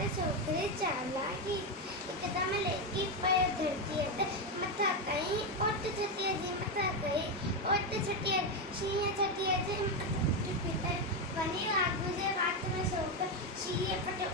मारे छोकरे चालाकी एकदम लेकी पैर धरती है मथा कहीं ओट छटिया जी मथा कहीं ओट छटिया शीय छटिया जी मथा पिता बनी आगू जे रात में सोकर शीय पटो